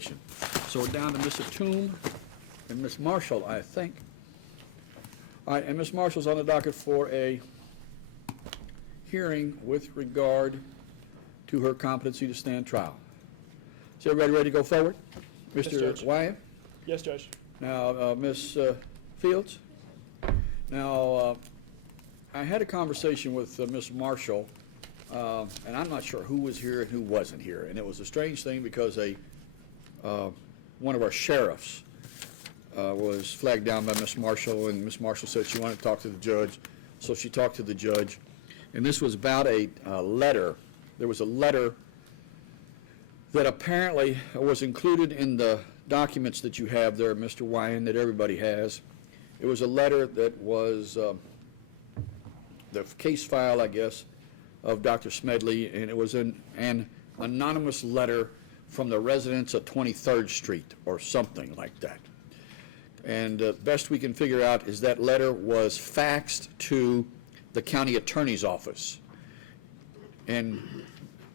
So we're down to Mr. Toome and Ms. Marshall, I think. All right, and Ms. Marshall's on the docket for a hearing with regard to her competency to stand trial. Is everybody ready to go forward? Yes, Mr. Judge. Wyatt? Yes, Judge. Now, Ms. Fields? Now, I had a conversation with Ms. Marshall, and I'm not sure who was here and who wasn't here. And it was a strange thing because one of our sheriffs was flagged down by Ms. Marshall, and Ms. Marshall said she wanted to talk to the judge. So she talked to the judge. And this was about a letter. There was a letter that apparently was included in the documents that you have there, Mr. Wyan, that everybody has. It was a letter that was the case file, I guess, of Dr. Smedley, and it was an anonymous letter from the residents of 23rd Street or something like that. And best we can figure out is that letter was faxed to the county attorney's office. And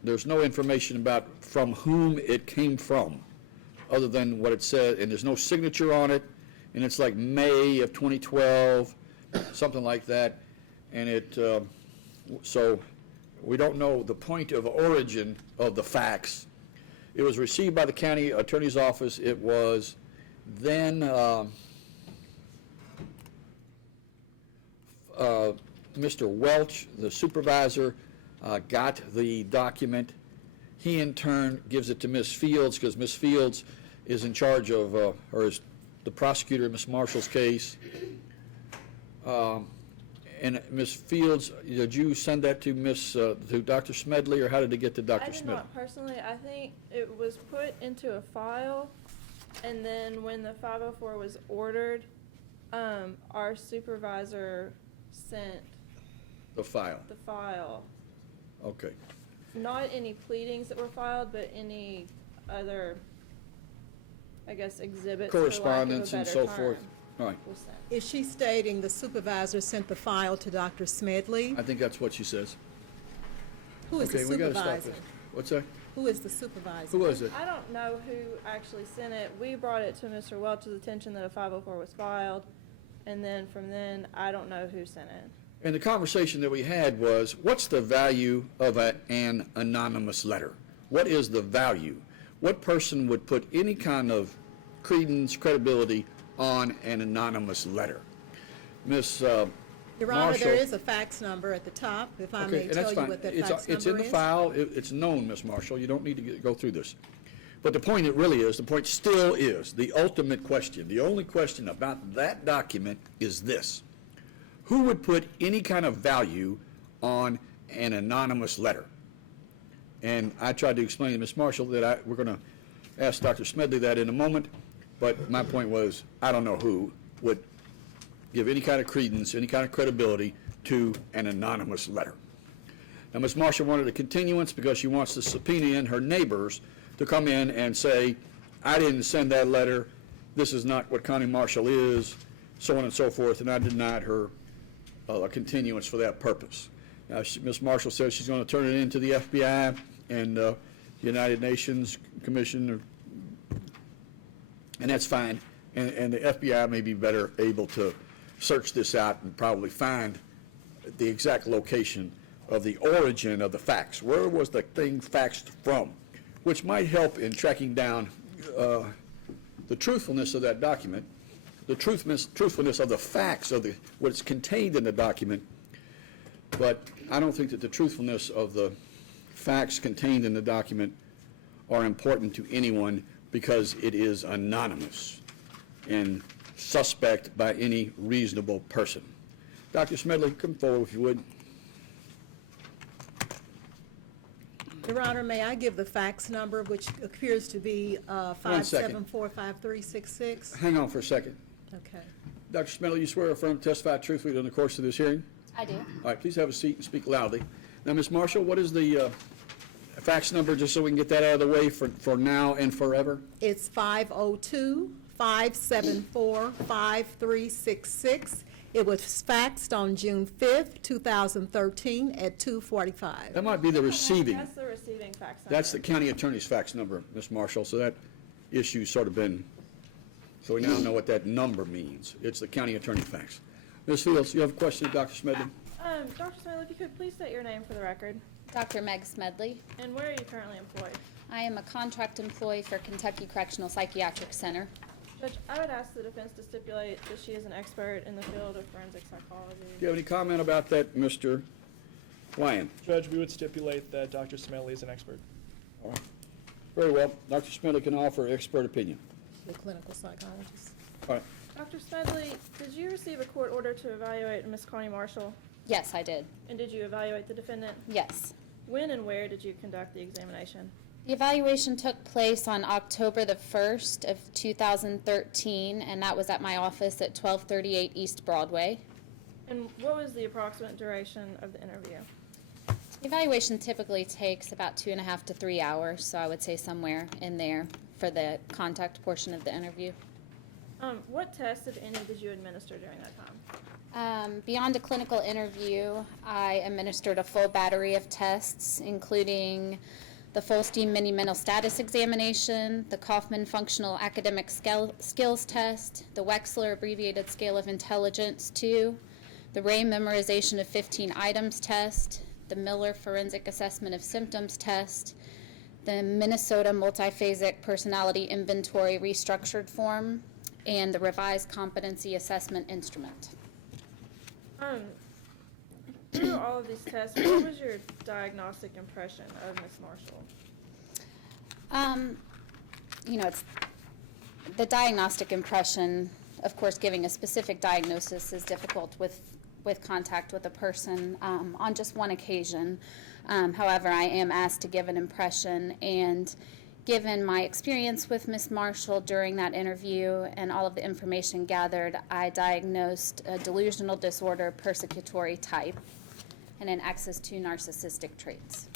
there's no information about from whom it came from, other than what it said, and there's no signature on it, and it's like May of 2012, something like that, and so we don't know the point of origin of the fax. It was received by the county attorney's office. It was then Mr. Welch, the supervisor, got the document. He in turn gives it to Ms. Fields because Ms. Fields is in charge of, or is the prosecutor in Ms. Marshall's case. And Ms. Fields, did you send that to to Dr. Smedley, or how did it get to Dr. Smedley? I did not personally. I think it was put into a file, and then when the 504 was ordered, our supervisor sent The file. the file. Okay. Not any pleadings that were filed, but any other, I guess, exhibits, Correspondence and so forth. All right. Was sent. Is she stating the supervisor sent the file to Dr. Smedley? I think that's what she says. Who is the Okay, we gotta stop supervisor? this. What's that? Who is the supervisor? Who was it? I don't know who actually sent it. We brought it to Mr. Welch's attention that a 504 was filed, and then from then, I don't know who sent it. And the conversation that we had was, what's the value of an anonymous letter? What is the value? What person would put any kind of credence, credibility on an anonymous letter? Ms. Your Honor, Marshall. there is a fax number at the top, if I may Okay, and that's tell you fine. what that fax number is. It's in the file. It's known, Ms. Marshall. You don't need to go through this. But the point it really is, the point still is, the ultimate question, the only question about that document is this. Who would put any kind of value on an anonymous letter? And I tried to explain to Ms. Marshall that we're going to ask Dr. Smedley that in a moment, but my point was, I don't know who would give any kind of credence, any kind of credibility to an anonymous letter. Now, Ms. Marshall wanted a continuance because she wants to subpoena in her neighbors to come in and say, I didn't send that letter, this is not what Connie Marshall is, so on and so forth, and I denied her a continuance for that purpose. Now, Ms. Marshall says she's going to turn it into the FBI and the United Nations Commission, and that's fine, and the FBI may be better able to search this out and probably find the exact location of the origin of the fax. Where was the thing faxed from? Which might help in tracking down the truthfulness of that document, the truthfulness of the facts of what's contained in the document. But I don't think that the truthfulness of the facts contained in the document are important to anyone because it is anonymous and suspect by any reasonable person. Dr. Smedley, come forward if you would. Your Honor, may I give the fax number, which appears to be 5745366? Hang on for a second. Okay. Dr. Smedley, you swear or affirm to testify truthfully during the course of this hearing? I do. All right, please have a seat and speak loudly. Now, Ms. Marshall, what is the fax number, just so we can get that out of the way for now and forever? It's 502-574-5366. It was faxed on June 5th, 2013 at 2:45. That might be the receiving. That's the receiving fax number. That's the county attorney's fax number, Ms. Marshall, so that issue sort of been, so we now know what that number means. It's the county attorney facts. Ms. Fields, you have a question of Dr. Smedley? Dr. Smedley, if you could please state your name for the record, Dr. Meg Smedley. and where are you currently employed? I am a contract employee for Kentucky Correctional Psychiatric Center. Judge, I would ask the defense to stipulate that she is an expert in the field of forensic psychology. Do you have any comment about that, Mr. Ryan? Judge, we would stipulate that Dr. Smedley is an expert. All right. Very well. Dr. Smedley can offer expert opinion. The clinical psychologist. All right. Dr. Smedley, did you receive a court order to evaluate Ms. Connie Marshall? Yes, I did. And did you evaluate the defendant? Yes. When and where did you conduct the examination? The evaluation took place on October the 1st of 2013, and that was at my office at 1238 East Broadway. And what was the approximate duration of the interview? The evaluation typically takes about 2.5 to 3 hours, so I would say somewhere in there for the contact portion of the interview. What tests, if any, did you administer during that time? Beyond a clinical interview, I administered a full battery of tests, including the Folstein Mini Mental Status Examination, the Kaufman Functional Academic Skills Test, the Wechsler Abbreviated Scale of Intelligence 2, the Ray Memorization of 15 Items Test, the Miller Forensic Assessment of Symptoms Test, the Minnesota Multiphasic Personality Inventory Restructured Form, and the Revised Competency Assessment Instrument. Through all of these tests, what was your diagnostic impression of Ms. Marshall? It's the diagnostic impression, of course, giving a specific diagnosis is difficult with contact with a person on just one occasion. However, I am asked to give an impression, and given my experience with Ms. Marshall during that interview and all of the information gathered, I diagnosed a delusional disorder persecutory type and an access to narcissistic traits.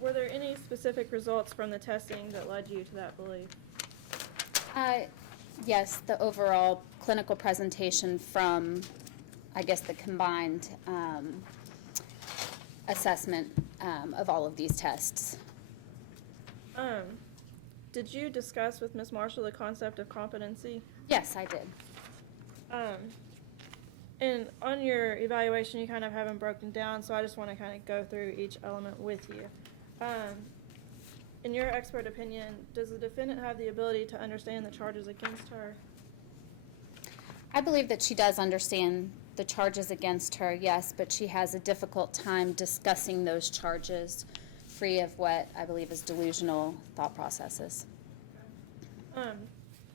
Were there any specific results from the testing that led you to that belief? Yes, the overall clinical presentation from, I guess, the combined assessment of all of these tests. Did you discuss with Ms. Marshall the concept of competency? Yes, I did. And on your evaluation, you kind of have them broken down, so I just want to kind of go through each element with you. In your expert opinion, does the defendant have the ability to understand the charges against her? I believe that she does understand the charges against her, yes, but she has a difficult time discussing those charges free of what I believe is delusional thought processes.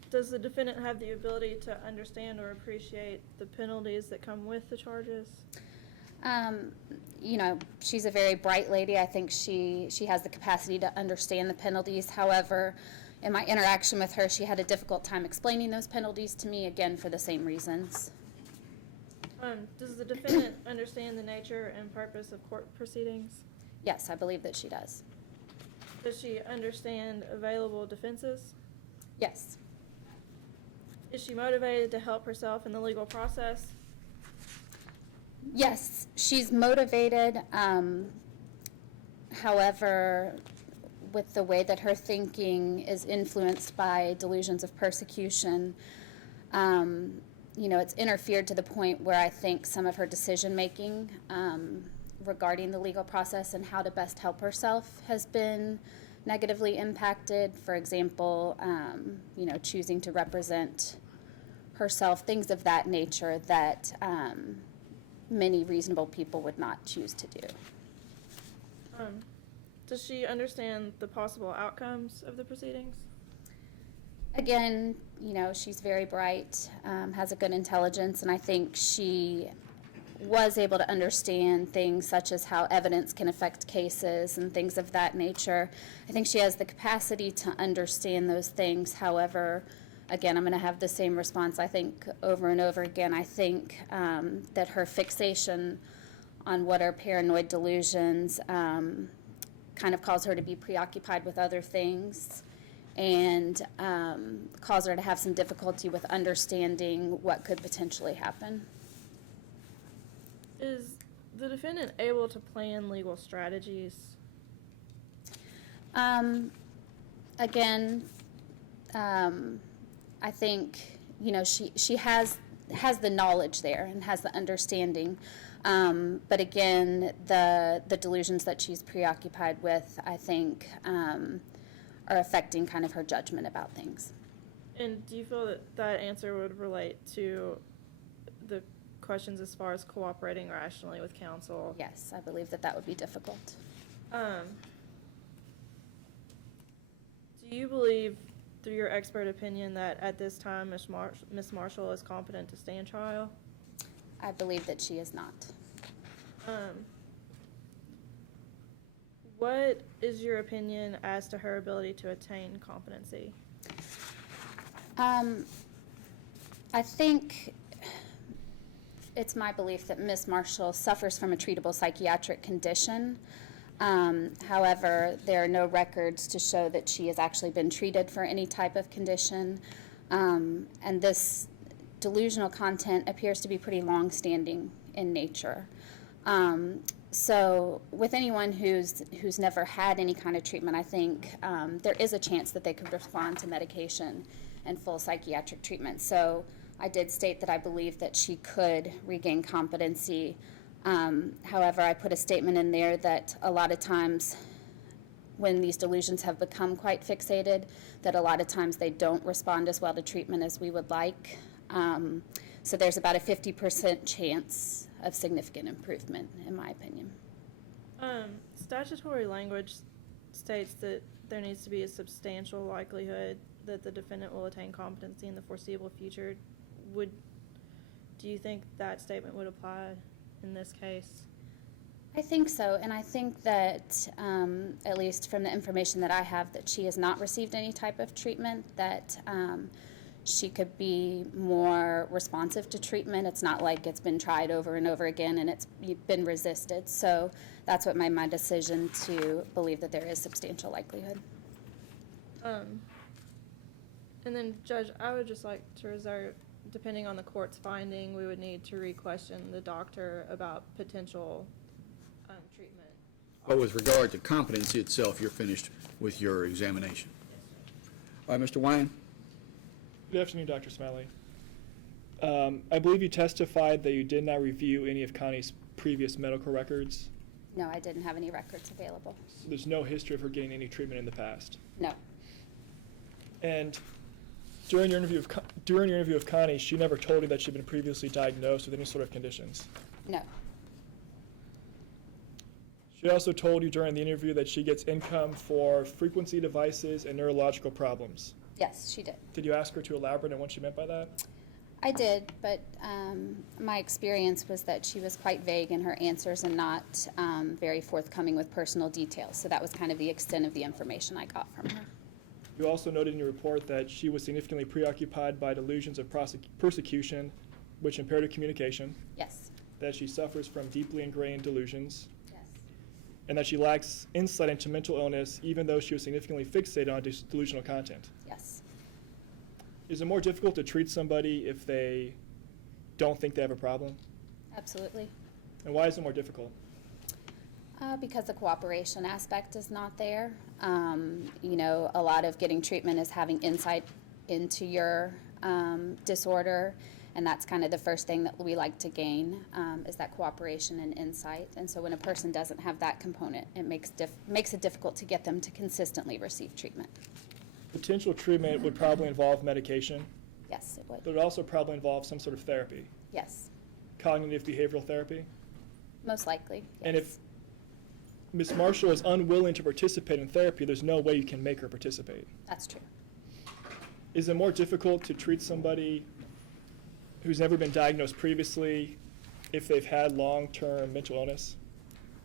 Does the defendant have the ability to understand or appreciate the penalties that come with the charges? She's a very bright lady. I think she has the capacity to understand the penalties. However, in my interaction with her, she had a difficult time explaining those penalties to me, again, for the same reasons. Does the defendant understand the nature and purpose of court proceedings? Yes, I believe that she does. Does she understand available defenses? Yes. Is she motivated to help herself in the legal process? Yes, she's motivated. However, with the way that her thinking is influenced by delusions of persecution, it's interfered to the point where I think some of her decision-making regarding the legal process and how to best help herself has been negatively impacted. For example, choosing to represent herself, things of that nature that many reasonable people would not choose to do. Does she understand the possible outcomes of the proceedings? Again, she's very bright, has a good intelligence, and I think she was able to understand things such as how evidence can affect cases and things of that nature. I think she has the capacity to understand those things. However, again, I'm going to have the same response, I think, over and over again. I think that her fixation on what are paranoid delusions kind of cause her to be preoccupied with other things and cause her to have some difficulty with understanding what could potentially happen. Is the defendant able to plan legal strategies? Again, I think, she has the knowledge there and has the understanding. But again, the delusions that she's preoccupied with, I think, are affecting kind of her judgment about things. And do you feel that that answer would relate to the questions as far as cooperating rationally with counsel? Yes, I believe that would be difficult. Do you believe, through your expert opinion, that at this time Ms. Marshall is competent to stand trial? I believe that she is not. What is your opinion as to her ability to attain competency? I think it's my belief that Ms. Marshall suffers from a treatable psychiatric condition. However, there are no records to show that she has actually been treated for any type of condition. And this delusional content appears to be pretty long-standing in nature. So with anyone who's never had any kind of treatment, I think there is a chance that they could respond to medication and full psychiatric treatment. So I did state that I believe that she could regain competency. However, I put a statement in there that a lot of times when these delusions have become quite fixated, that a lot of times they don't respond as well to treatment as we would like. So there's about a 50% chance of significant improvement, in my opinion. Statutory language states that there needs to be a substantial likelihood that the defendant will attain competency in the foreseeable future. Do you think that statement would apply in this case? I think so, and I think that, at least from the information that I have, that she has not received any type of treatment, that she could be more responsive to treatment. It's not like it's been tried over and over again and it's been resisted. So that's what made my decision to believe that there is substantial likelihood. And then, Judge, I would just like to reserve, depending on the court's finding, we would need to re-question the doctor about potential treatment. But with regard to competency itself, you're finished with your examination. All right, Mr. Wine? Good afternoon, Dr. Smalley. I believe you testified that you did not review any of Connie's previous medical records. No, I didn't have any records available. So there's no history of her getting any treatment in the past. No. And during your interview with Connie, she never told you that she'd been previously diagnosed with any sort of conditions. No. She also told you during the interview that she gets income for frequency devices and neurological problems. Yes, she did. Did you ask her to elaborate on what she meant by that? I did, but my experience was that she was quite vague in her answers and not very forthcoming with personal details. So that was kind of the extent of the information I got from her. You also noted in your report that she was significantly preoccupied by delusions of persecution, which impaired her communication, Yes. that she suffers from deeply ingrained delusions, Yes. and that she lacks insight into mental illness even though she was significantly fixated on delusional content. Yes. Is it more difficult to treat somebody if they don't think they have a problem? Absolutely. And why is it more difficult? Because the cooperation aspect is not there. A lot of getting treatment is having insight into your disorder, and that's kind of the first thing that we like to gain, is that cooperation and insight. And so when a person doesn't have that component, it makes it difficult to get them to consistently receive treatment. Potential treatment would probably involve medication, Yes, it would. but it would also probably involve some sort of therapy, Yes, cognitive behavioral therapy. most likely. Yes. And if Ms. Marshall is unwilling to participate in therapy, there's no way you can make her participate. That's true. Is it more difficult to treat somebody who's never been diagnosed previously if they've had long-term mental illness?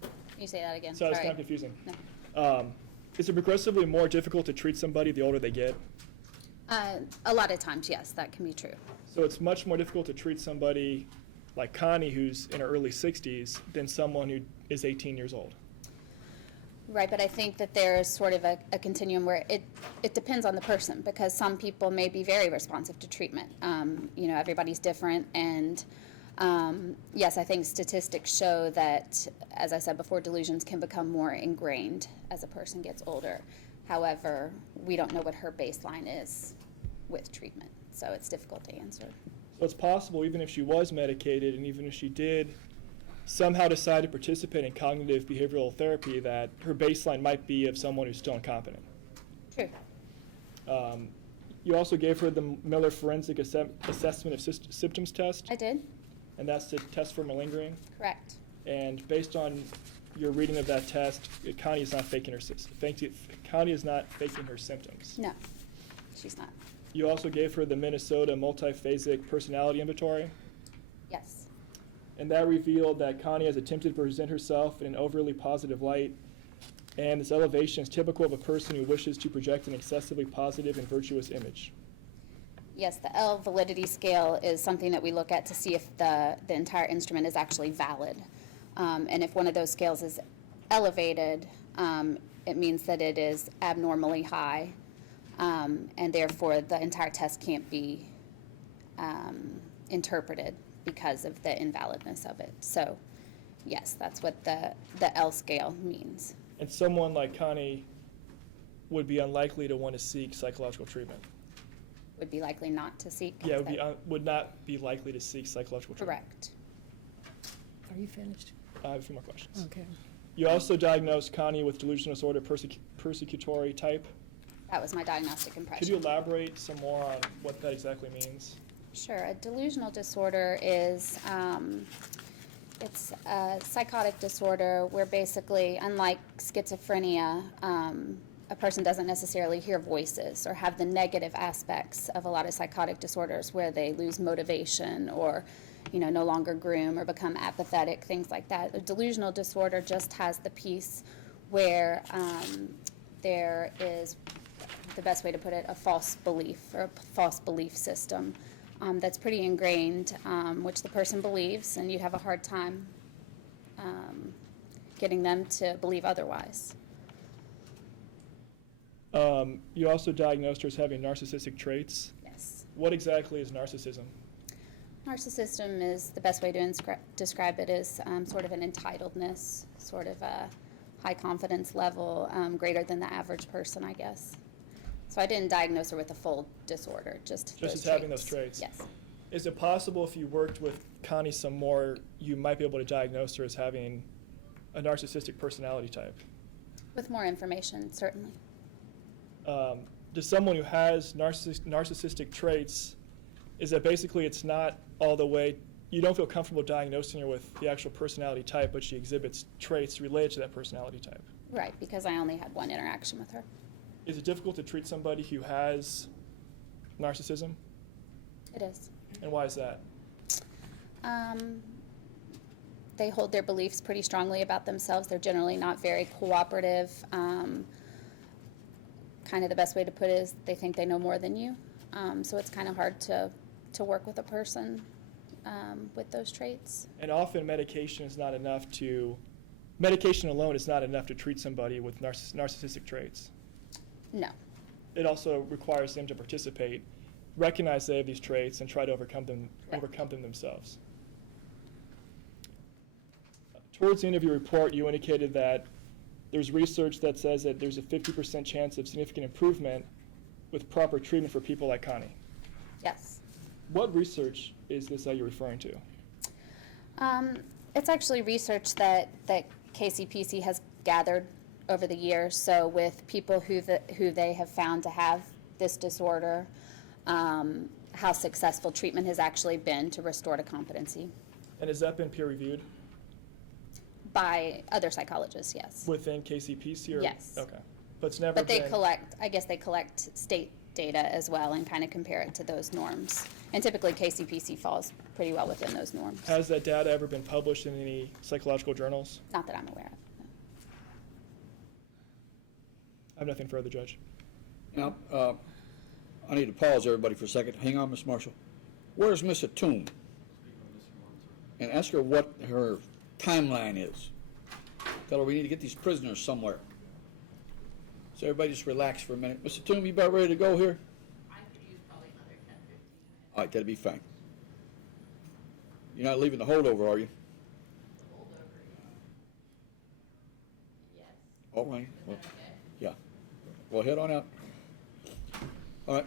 Can you say that again? So it's Sorry. kind of confusing. No. Is it progressively more difficult to treat somebody the older they get? A lot of times, yes, that can be true. So it's much more difficult to treat somebody like Connie, who's in her early 60s, than someone who is 18 years old. Right, but I think that there is sort of a continuum where it depends on the person, because some people may be very responsive to treatment. Everybody's different, and yes, I think statistics show that, as I said before, delusions can become more ingrained as a person gets older. However, we don't know what her baseline is with treatment, so it's difficult to answer. So it's possible, even if she was medicated and even if she did somehow decide to participate in cognitive behavioral therapy, that her baseline might be of someone who's still incompetent. True. You also gave her the Miller Forensic Assessment of Symptoms test, I did, and that's the test for malingering. correct. And based on your reading of that test, Connie is not faking her Connie is not faking her symptoms. No, she's not. You also gave her the Minnesota Multiphasic Personality Inventory, Yes, and that revealed that Connie has attempted to present herself in an overly positive light, and this elevation is typical of a person who wishes to project an excessively positive and virtuous image. yes, the L validity scale is something that we look at to see if the entire instrument is actually valid. And if one of those scales is elevated, it means that it is abnormally high, and therefore the entire test can't be interpreted because of the invalidness of it. So, yes, that's what the L scale means. And someone like Connie would be unlikely to want to seek psychological treatment. Would be likely not to seek. Yeah, would not be likely to seek psychological treatment. Correct. Are you finished? I have a few more questions. Okay. You also diagnosed Connie with delusional disorder persecutory type. That was my diagnostic impression. Could you elaborate some more on what that exactly means? Sure. A delusional disorder is, it's a psychotic disorder where basically, unlike schizophrenia, a person doesn't necessarily hear voices or have the negative aspects of a lot of psychotic disorders where they lose motivation or, no longer groom or become apathetic, things like that. A delusional disorder just has the piece where there is, the best way to put it, a false belief or a false belief system that's pretty ingrained, which the person believes, and you have a hard time getting them to believe otherwise. You also diagnosed her as having narcissistic traits. Yes. What exactly is narcissism? Narcissism is, the best way to describe it is sort of an entitledness, sort of a high confidence level, greater than the average person, I guess. So I didn't diagnose her with a full disorder, just those as having those traits? Yes. Is it possible if you worked with Connie some more, you might be able to diagnose her as having a narcissistic personality type? With more information, certainly. Does someone who has narcissistic traits, is that basically it's not all the way, you don't feel comfortable diagnosing her with the actual personality type, but she exhibits traits related to that personality type? Right, because I only had one interaction with her. Is it difficult to treat somebody who has narcissism? It is. And why is that? They hold their beliefs pretty strongly about themselves. They're generally not very cooperative. Kind of the best way to put it is they think they know more than you. So it's kind of hard to work with a person with those traits. And often medication alone is not enough to treat somebody with narcissistic traits. No. It also requires them to participate, recognize they have these traits, and try to overcome them themselves. Towards the end of your report, you indicated that there's research that says that there's a 50% chance of significant improvement with proper treatment for people like Connie. Yes. What research is this that you're referring to? It's actually research that KCPC has gathered over the years. So with people who they have found to have this disorder, how successful treatment has actually been to restore to competency. And has that been peer-reviewed? By other psychologists, yes. Within KCPC? Or? Yes. Okay. But it's never But they been... collect state data as well and kind of compare it to those norms. And typically KCPC falls pretty well within those norms. Has that data ever been published in any psychological journals? Not that I'm aware of. No. I have nothing further, Judge. Now, I need to pause everybody for a second. Hang on, Ms. Marshall. Where's Miss Atum? And ask her what her timeline is. Tell her we need to get these prisoners somewhere. So everybody just relax for a minute. Mr. Toom, you about ready to go here? I could use probably another 10, 15 minutes. All right, that'll be fine. You're not leaving the holdover, are you? Hold over. Yes. All right. Well, Okay. yeah. Well, head on out. All right.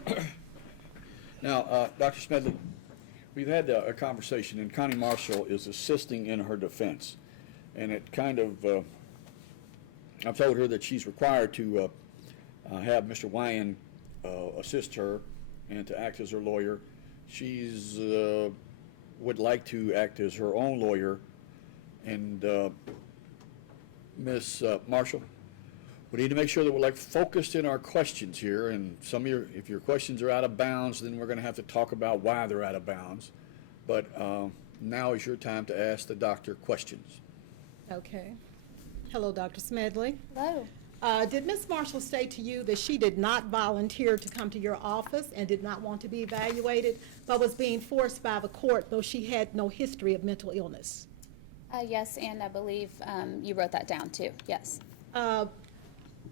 Now, Dr. Smedley, we've had a conversation, and Connie Marshall is assisting in her defense. And it kind of, I've told her that she's required to have Mr. Wyan assist her and to act as her lawyer. She's would like to act as her own lawyer. And Ms. Marshall, we need to make sure that we're like focused in our questions here. And some of your, if your questions are out of bounds, then we're going to have to talk about why they're out of bounds. But now is your time to ask the doctor questions. Okay. Hello, Dr. Smedley. Hello. Did Ms. Marshall say to you that she did not volunteer to come to your office and did not want to be evaluated, but was being forced by the court, though she had no history of mental illness? Yes, and I believe you wrote that down too. Yes.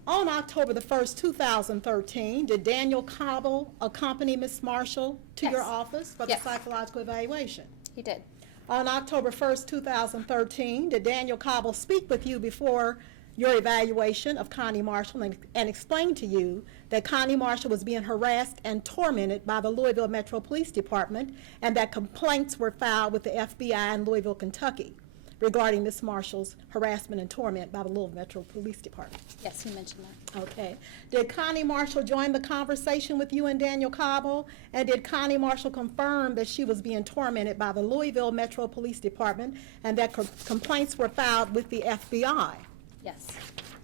On October the 1st, 2013, did Daniel Cobble accompany Ms. Marshall to your Yes. office for the Yes. psychological evaluation? He did. On October 1st, 2013, did Daniel Cobble speak with you before your evaluation of Connie Marshall and explain to you that Connie Marshall was being harassed and tormented by the Louisville Metro Police Department and that complaints were filed with the FBI in Louisville, Kentucky regarding Ms. Marshall's harassment and torment by the Louisville Metro Police Department? Yes, he mentioned that. Okay. Did Connie Marshall join the conversation with you and Daniel Cobble? And did Connie Marshall confirm that she was being tormented by the Louisville Metro Police Department and that complaints were filed with the FBI? Yes.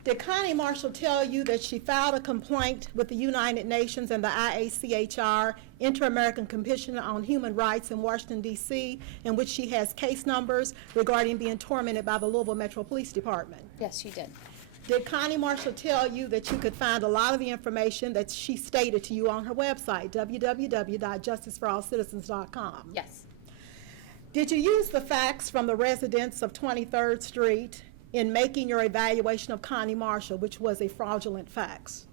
Did Connie Marshall tell you that she filed a complaint with the United Nations and the IACHR, Inter-American Commission on Human Rights in Washington, D.C., in which she has case numbers regarding being tormented by the Louisville Metro Police Department? Yes, you did. Did Connie Marshall tell you that you could find a lot of the information that she stated to you on her website, www.justiceforallcitizens.com? Yes. Did you use the facts from the residents of 23rd Street in making your evaluation of Connie Marshall, which was a fraudulent fax?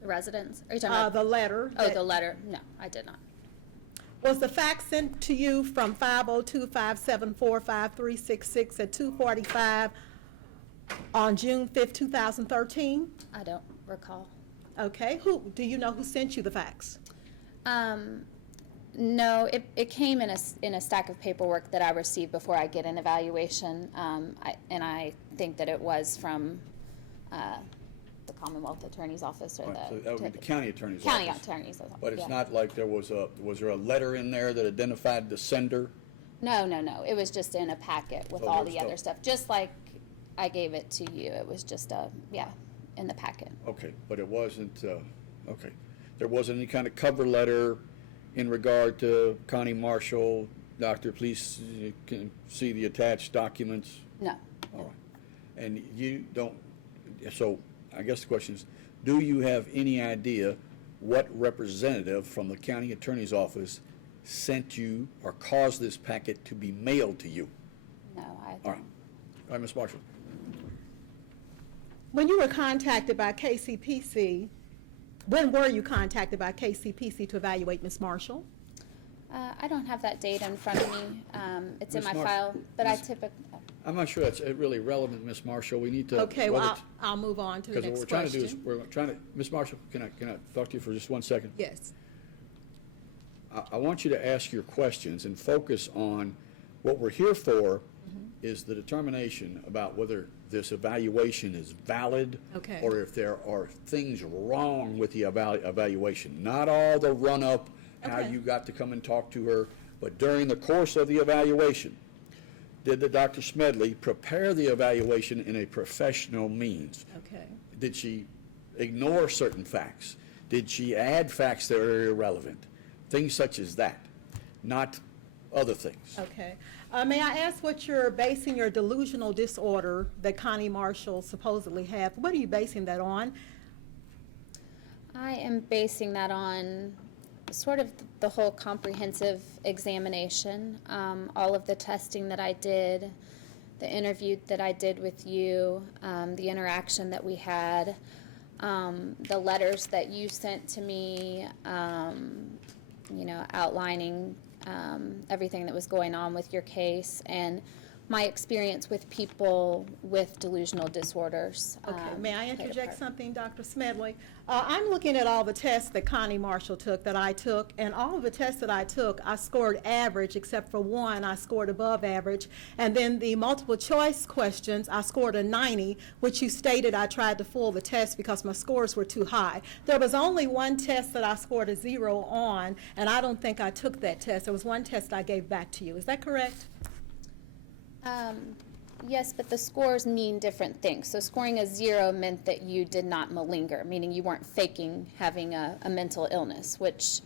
The residents? Are you talking about? The letter. Oh, that- the letter? No, I did not. Was the fax sent to you from 502-574-5366 at 2:45 on June 5th, 2013? I don't recall. Okay. Do you know who sent you the fax? No, it came in a stack of paperwork that I received before I get an evaluation, and I think that it was from the Commonwealth Attorney's Office or So that would be the county attorney's County office. Attorney's Office. But it's yeah. not like was there a letter in there that identified the sender? No. It was just in a packet with Oh, all there's the other no- stuff, just like I gave it to you. It was just in the packet. Okay, but it wasn't, okay. There wasn't any kind of cover letter in regard to Connie Marshall, doctor, please can see the attached documents? No. All right. And you don't, so I guess the question is, do you have any idea what representative from the county attorney's office sent you or caused this packet to be mailed to you? No, I All don't. right. All right, Ms. Marshall. When you were contacted by KCPC, when were you contacted by KCPC to evaluate Ms. Marshall? I don't have that date in front of me. It's in Ms. my Marshall, file, but I Ms. typically, I'm not sure that's really relevant, Ms. Marshall. We need to. Okay, whether well, it's- I'll move on to the Because what next we're trying to do is, question. we're trying to, Ms. Marshall, can I talk to you for just 1 second? Yes. I want you to ask your questions and focus on what we're here for is the determination about whether this evaluation is valid. Okay. Or if there are things wrong with the evaluation. Not all the run-up, how Okay. you got to come and talk to her, but during the course of the evaluation, did the Dr. Smedley prepare the evaluation in a professional means? Okay. Did she ignore certain facts? Did she add facts that are irrelevant? Things such as that, not other things. Okay. May I ask what you're basing your delusional disorder that Connie Marshall supposedly had? What are you basing that on? I am basing that on sort of the whole comprehensive examination, all of the testing that I did, the interview that I did with you, the interaction that we had, the letters that you sent to me, outlining everything that was going on with your case. And my experience with people with delusional disorders. Okay, may I played a interject part. something, Dr. Smedley? I'm looking at all the tests that Connie Marshall took, that I took, and all of the tests that I took, I scored average, except for one, I scored above average. And then the multiple choice questions, I scored a 90, which you stated I tried to fool the test because my scores were too high. There was only one test that I scored a 0 on, and I don't think I took that test. There was one test I gave back to you. Is that correct? Yes, but the scores mean different things. So scoring a 0 meant that you did not malinger, meaning you weren't faking having a mental illness, which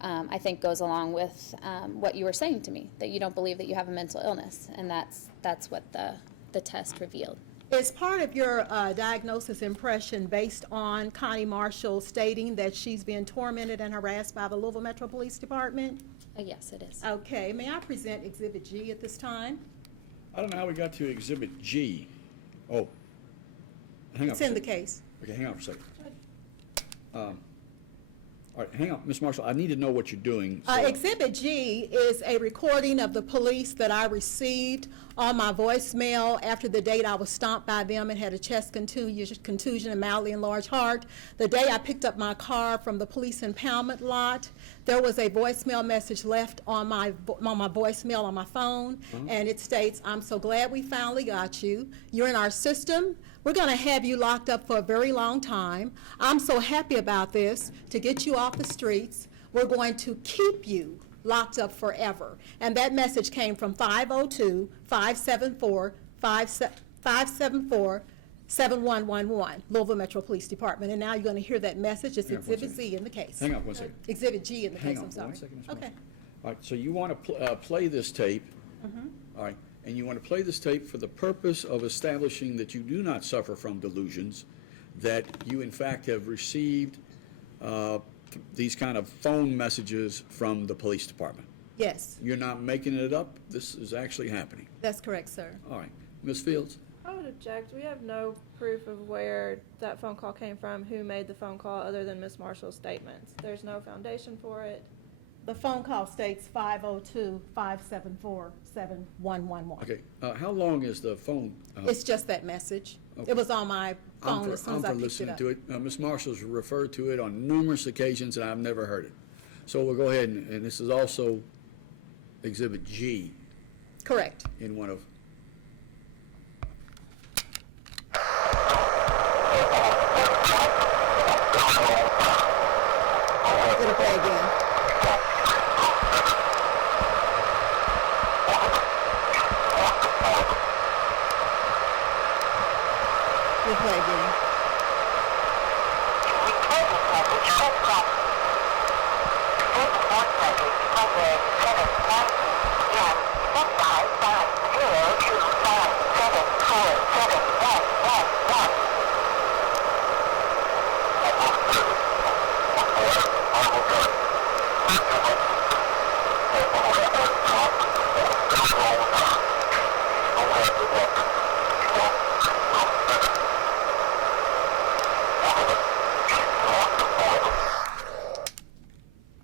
I think goes along with what you were saying to me, that you don't believe that you have a mental illness, and that's what the test revealed. Is part of your diagnosis impression based on Connie Marshall stating that she's being tormented and harassed by the Louisville Metro Police Department? Yes, it is. Okay, may I present Exhibit G at this time? I don't know how we got to Exhibit G. Oh, hang on. It's for a in the second. case. Okay, hang on for a second. All right, hang on, Ms. Marshall, I need to know what you're doing. so- Exhibit G is a recording of the police that I received on my voicemail after the date I was stomped by them and had a chest contusion and mildly enlarged heart. The day I picked up my car from the police impoundment lot, there was a voicemail message left on my voicemail on my phone, and it states, "I'm so glad we finally got you. You're in our system. We're going to have you locked up for a very long time. I'm so happy about this, to get you off the streets. We're going to keep you locked up forever." And that message came from 502-574-7111, Louisville Metro Police Department. And now you're going to hear that message. It's Hang on for a Exhibit second. Z in the case. Hang on one second. Exhibit G in the Hang case, on I'm sorry. one second, Ms. Okay. Marshall. All right, so you want to play this tape. All right, and you want to play this tape for the purpose of establishing that you do not suffer from delusions, that you in fact have received these kind of phone messages from the police department. Yes, You're not making it up. This is actually happening. that's correct, sir. All right, Ms. Fields? I would object. We have no proof of where that phone call came from, who made the phone call, other than Ms. Marshall's statements. There's no foundation for it. The phone call states 502-574-7111. Okay, how long is the phone? It's just that message. Okay. It was on my phone as soon as I I'm for picked it listening up. to it. Ms. Marshall's referred to it on numerous occasions, and I've never heard it. So we'll go ahead, and this is also Exhibit G Correct. in one of. It'll play again. It'll play again.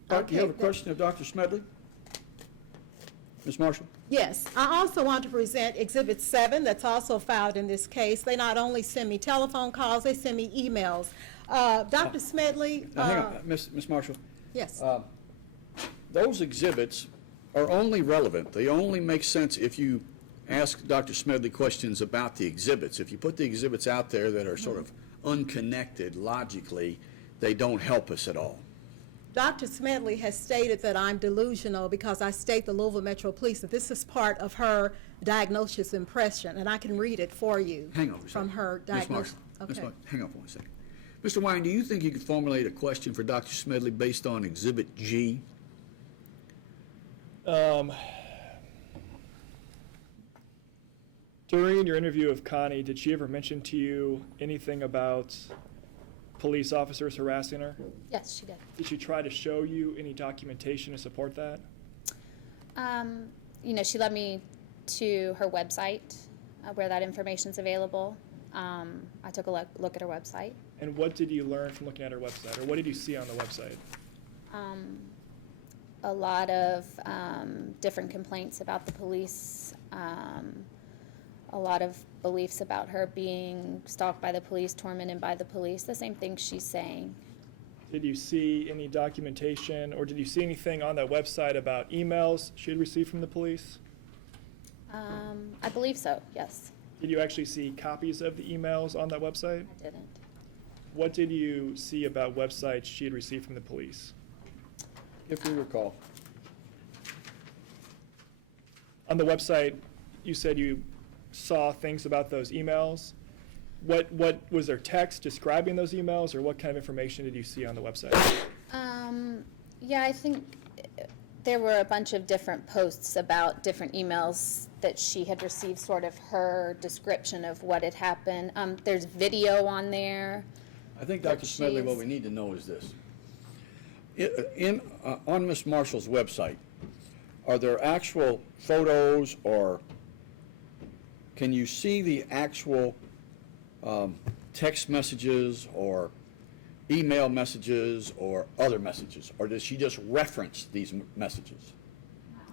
All right, do you have a Okay, question of Dr. Smedley? Ms. Marshall? Yes, I also want to present Exhibit 7 that's also filed in this case. They not only send me telephone calls, they send me emails. Dr. Smedley? Now, hang on, Ms. Marshall. Yes. Those exhibits are only relevant, they only make sense if you ask Dr. Smedley questions about the exhibits. If you put the exhibits out there that are sort of unconnected logically, they don't help us at all. Dr. Smedley has stated that I'm delusional because I state the Louisville Metro Police that this is part of her diagnosis impression, and I can read it for you. Hang on for a second. From her Ms. diagnosis. Marshall, Ms. Okay. Marshall, hang on for 1 second. Mr. Wine, do you think you could formulate a question for Dr. Smedley based on Exhibit G? During your interview with Connie, did she ever mention to you anything about police officers harassing her? Yes, she did. Did she try to show you any documentation to support that? She led me to her website where that information's available. I took a look at her website. And what did you learn from looking at her website, or what did you see on the website? a lot of different complaints about the police, a lot of beliefs about her being stalked by the police, tormented by the police, the same things she's saying. Did you see any documentation, or did you see anything on that website about emails she had received from the police? I believe so, yes. Did you actually see copies of the emails on that website? I didn't. What did you see about websites she had received from the police? If you recall. On the website, you said you saw things about those emails. What was there text describing those emails, or what kind of information did you see on the website? Yeah, I think there were a bunch of different posts about different emails that she had received, sort of her description of what had happened. There's video on there. I think, But Dr. Smedley, what she's- we need to know is this. On Ms. Marshall's website, are there actual photos, or can you see the actual text messages or email messages or other messages? Or does she just reference these messages?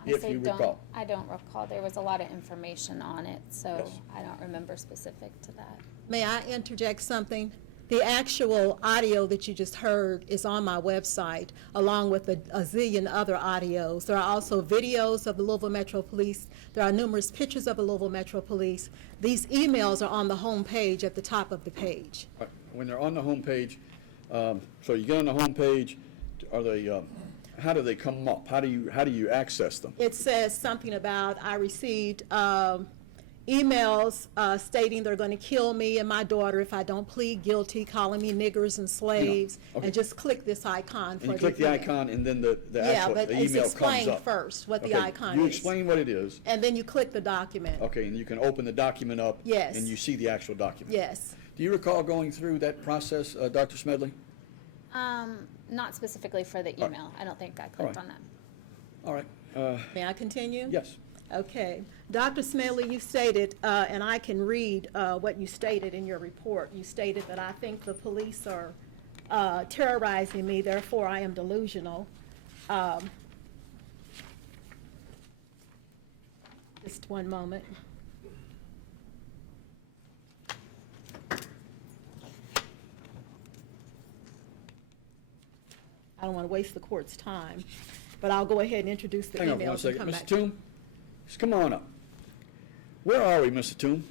If Honestly, you recall. I don't recall. There was a lot of information on it, so Yes. I don't remember specific to that. May I interject something? The actual audio that you just heard is on my website, along with a zillion other audios. There are also videos of the Louisville Metro Police. There are numerous pictures of the Louisville Metro Police. These emails are on the home page at the top of the page. When they're on the homepage, so you get on the homepage, are they, how do they come up? How do you access them? It says something about, I received emails stating they're going to kill me and my daughter if I don't plead guilty, calling me niggers and slaves, okay. and just click this icon for And you the click the email. icon, and then the Yeah, actual, but the it's email comes explained up. first what the Okay, icon you is. explain what it is, And then you click the document. okay, and you can open the document up. Yes. And you see the actual document. Yes. Do you recall going through that process, Dr. Smedley? Not specifically for the email. I don't think I clicked right. on that. All right, May I continue? yes. Okay. Dr. Smedley, you stated, and I can read what you stated in your report. You stated that I think the police are terrorizing me, therefore I am delusional. Just one moment. I don't want to waste the court's time, but I'll go ahead and introduce the Hang on one emails and second. come Mr. back. Toom, just come on up. Where are we, Mr. Toom?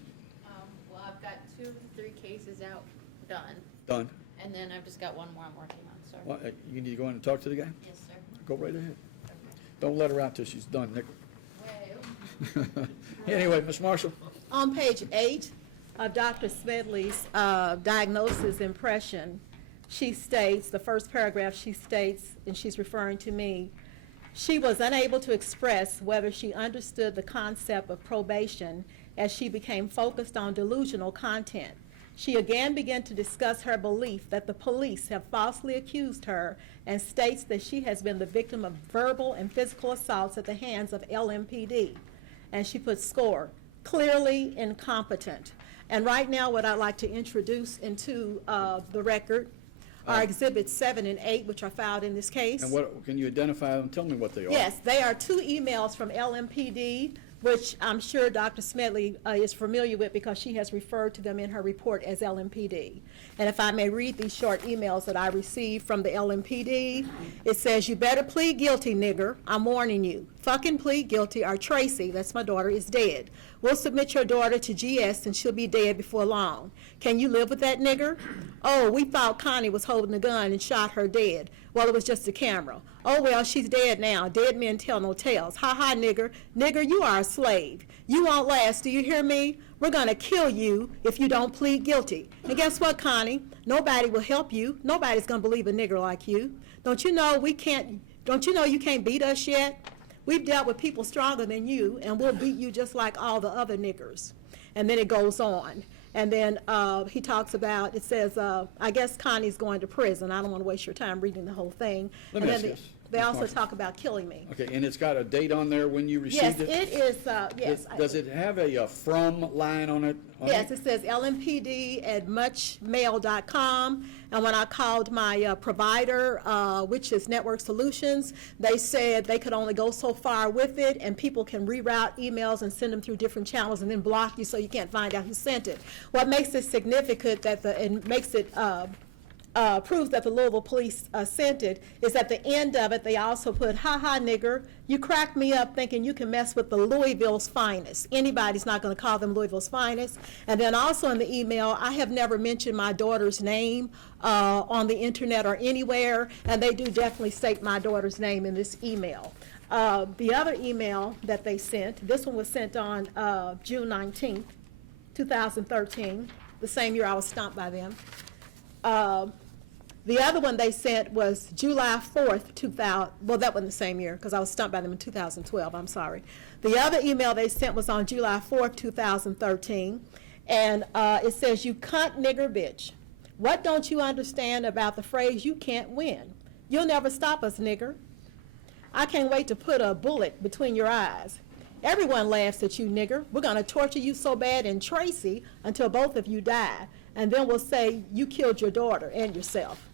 Well, I've got 2 of the 3 cases out, done, Done. and then I've just got 1 more I'm working on, sir. What, you need to go in and talk to the guy? Yes, sir. Go right ahead. Don't let her out till she's done, Nick. Well, Anyway, Ms. Marshall? On page 8 of Dr. Smedley's diagnosis impression, she states, the first paragraph she states, and she's referring to me, she was unable to express whether she understood the concept of probation as she became focused on delusional content. She again began to discuss her belief that the police have falsely accused her and states that she has been the victim of verbal and physical assaults at the hands of l.m.p.d. And she puts score, clearly incompetent. And right now, what I'd like to introduce into the record are Exhibits 7 and 8, which are filed in this case. And what, can you identify them? Tell me what they are. Yes, they are 2 emails from l.m.p.d., which I'm sure Dr. Smedley is familiar with because she has referred to them in her report as l.m.p.d. And if I may read these short emails that I received from the l.m.p.d., it says, "You better plead guilty, nigger. I'm warning you. Fucking plead guilty or Tracy," that's my daughter, "is dead. We'll submit your daughter to GS and she'll be dead before long. Can you live with that nigger? Oh, we thought Connie was holding a gun and shot her dead. Well, it was just a camera. Oh, well, she's dead now. Dead men tell no tales. Ha ha, nigger. Nigger, you are a slave. You won't last. Do you hear me? We're going to kill you if you don't plead guilty. And guess what, Connie? Nobody will help you. Nobody's going to believe a nigger like you. Don't you know you can't beat us yet? We've dealt with people stronger than you, and we'll beat you just like all the other niggers." And then it goes on. And then he talks about, it says, I guess Connie's going to prison. I don't want to waste your time reading the whole thing. Let And me then ask you the- this. They Ms. also Marshall? talk about killing me. Okay, and it's got a date on there when you Yes, received it? it is, yes. Does it have a from line on it? Yes, it says l.m.p.d@muchmail.com. And when I called my provider, which is Network Solutions, they said they could only go so far with it, and people can reroute emails and send them through different channels and then block you so you can't find out who sent it. What makes it significant and makes it proves that the Louisville police sent it is at the end of it, they also put, "Ha ha, nigger, you crack me up thinking you can mess with the Louisville's finest." Anybody's not going to call them Louisville's finest. And then also in the email, I have never mentioned my daughter's name on the internet or anywhere, and they do definitely state my daughter's name in this email. The other email that they sent, this one was sent on June 19th, 2013, the same year I was stomped by them. The other one they sent was July 4th, 2000, well, that wasn't the same year, because I was stumped by them in 2012, I'm sorry. The other email they sent was on July 4th, 2013, and it says, "You cunt nigger bitch. What don't you understand about the phrase you can't win? You'll never stop us, nigger. I can't wait to put a bullet between your eyes. Everyone laughs at you, nigger. We're gonna torture you so bad in Tracy until both of you die, and then we'll say you killed your daughter and yourself.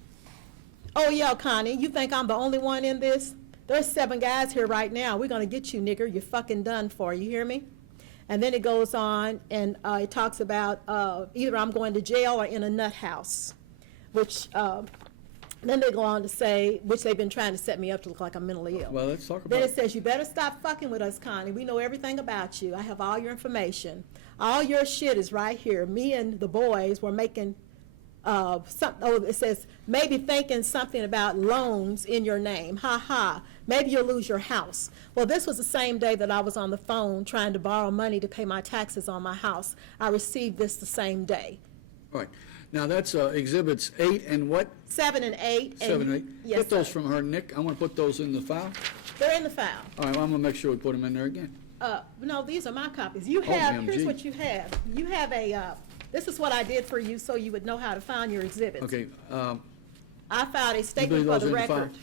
Oh yeah, Connie, you think I'm the only one in this? There's 7 guys here right now. We're gonna get you, nigger. You're fucking done for. You hear me?" And then it goes on and it talks about either I'm going to jail or in a nut house, which then they go on to say, which they've been trying to set me up to look like I'm mentally ill. Well, let's talk about Then it it. says, "You better stop fucking with us, Connie. We know everything about you. I have all your information. All your shit is right here. Me and the boys were making it says, maybe thinking something about loans in your name. Ha ha. Maybe you'll lose your house." Well, this was the same day that I was on the phone trying to borrow money to pay my taxes on my house. I received this the same day. All right. Now, that's Exhibits 8 and what? 7 and 8. 7 and 8? Yes, Get those sir. from her, Nick. I want to put those in the file. They're in the file. All right, well, I'm going to make sure we put them in there again. No, these are my copies. You have, OMG. here's what you have. You have this is what I did for you so you would know how to find your exhibits. Okay, I filed a believe statement for those the are in the file? record.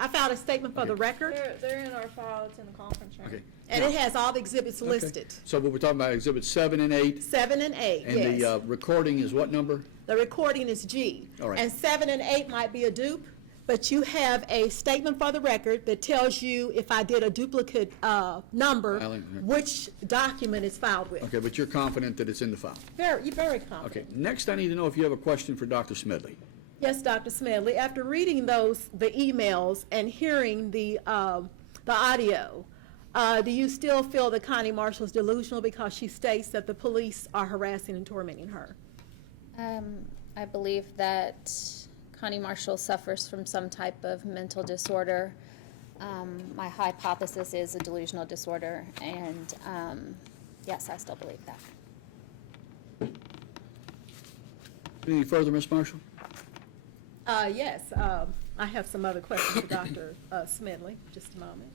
I filed a statement for the Okay. record, They're in our file, it's in the conference room. okay. and it has all the exhibits Okay. listed. So we're talking about Exhibits 7 and 8, 7 and 8, and the yes. recording is what number? The recording is G. All right. And 7 and 8 might be a dupe, but you have a statement for the record that tells you if I did a duplicate number, Filing, which document it's filed with. Okay, but you're confident that it's in the file? You're very confident. Okay, next I need to know if you have a question for Dr. Smedley. Yes, Dr. Smedley. After reading the emails and hearing the audio, do you still feel that Connie Marshall is delusional because she states that the police are harassing and tormenting her? I believe that Connie Marshall suffers from some type of mental disorder. My hypothesis is a delusional disorder, and yes, I still believe that. Any further, Ms. Marshall? Yes, I have some other questions for Dr. Smedley. Just a moment.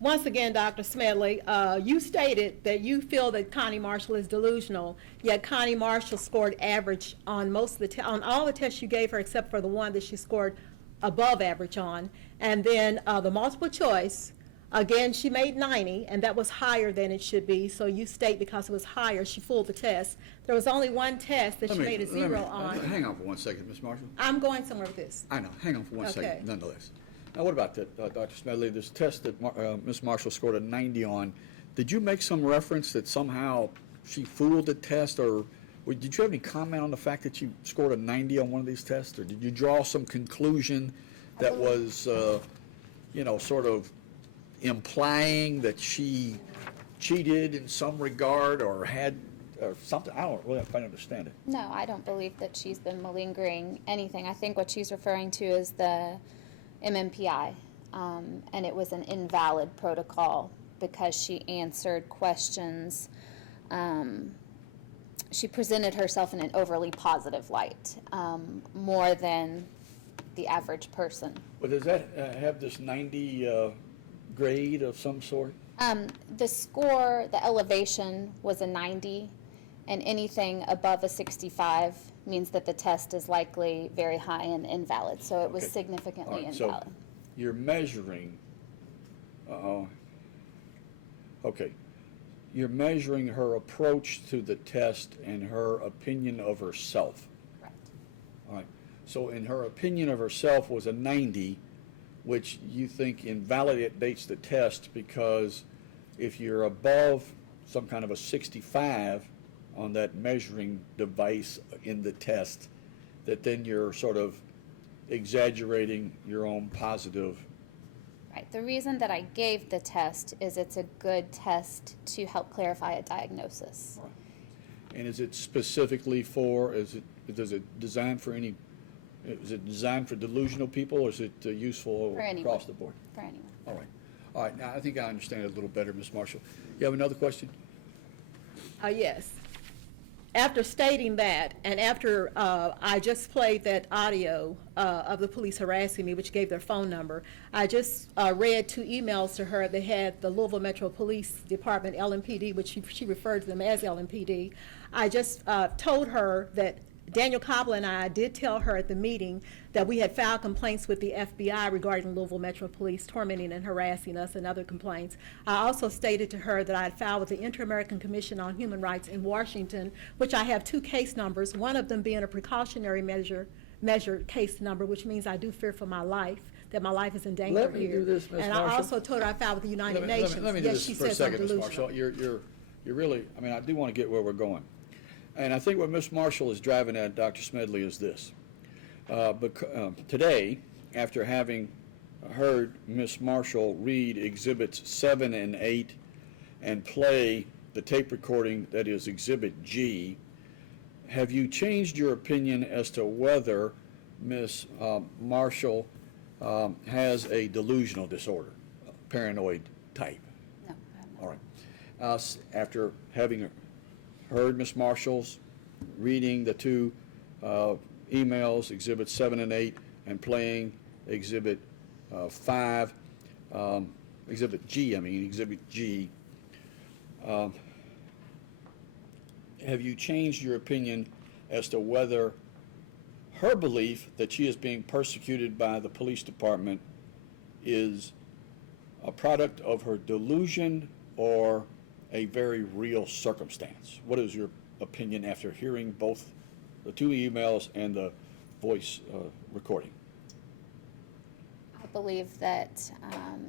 Once again, Dr. Smedley, you stated that you feel that Connie Marshall is delusional, yet Connie Marshall scored average on most of the on all the tests you gave her except for the one that she scored above average on. And then the multiple choice, again, she made 90, and that was higher than it should be. So you state because it was higher, she fooled the test. There was only one test that she made a 0 on. Hang on for 1 second, Ms. Marshall. I'm going somewhere with this. I know, hang on for 1 Okay. second, nonetheless. Now, what about that, Dr. Smedley, this test that Ms. Marshall scored a 90 on, did you make some reference that somehow she fooled the test, or did you have any comment on the fact that she scored a 90 on one of these tests, or did you draw some conclusion that was, sort of implying that she cheated in some regard or had or something? I don't really quite understand it. No, I don't believe that she's been malingering anything. I think what she's referring to is the MMPI, and it was an invalid protocol because she answered questions. She presented herself in an overly positive light, more than the average person. But does that have this 90 grade of some sort? The score, the elevation was a 90, and anything above a 65 means that the test is likely very high and invalid. So it was Okay. significantly All right, so invalid. you're measuring, okay, you're measuring her approach to the test and her opinion of herself. Correct. All right, so in her opinion of herself was a 90, which you think invalidates the test because if you're above some kind of a 65 on that measuring device in the test, that then you're sort of exaggerating your own positive. Right. The reason that I gave the test is it's a good test to help clarify a diagnosis. And is it specifically for, is it designed for any, is it designed for delusional people, or is it useful For anyone. across the board? For anyone. All right. All right, now I think I understand it a little better, Ms. Marshall. You have another question? Yes. After stating that, and after I just played that audio of the police harassing me, which gave their phone number, I just read 2 emails to her that had the Louisville Metro Police Department, l.m.p.d, which she referred to them as l.m.p.d. I just told her that Daniel Cobble and I did tell her at the meeting that we had filed complaints with the FBI regarding Louisville Metro Police tormenting and harassing us and other complaints. I also stated to her that I had filed with the Inter-American Commission on Human Rights in Washington, which I have 2 case numbers, one of them being a precautionary measure case number, which means I do fear for my life, that my life is in danger here. Let me do this, Ms. And Marshall. I also told her I filed with the United Nations. Let me do Yes, this she for a says I'm second, Ms. delusional. Marshall. You're really, I mean, I do want to get where we're going. And I think what Ms. Marshall is driving at, Dr. Smedley, is this. Today, after having heard Ms. Marshall read Exhibits 7 and 8 and play the tape recording that is Exhibit G, have you changed your opinion as to whether Ms. Marshall has a delusional disorder, paranoid type? No, I have not. All right. After having heard Ms. Marshall's reading the 2 emails, Exhibit 7 and 8, and playing Exhibit 5, Exhibit G, Exhibit G, have you changed your opinion as to whether her belief that she is being persecuted by the police department is a product of her delusion or a very real circumstance? What is your opinion after hearing both the 2 emails and the voice recording? I believe that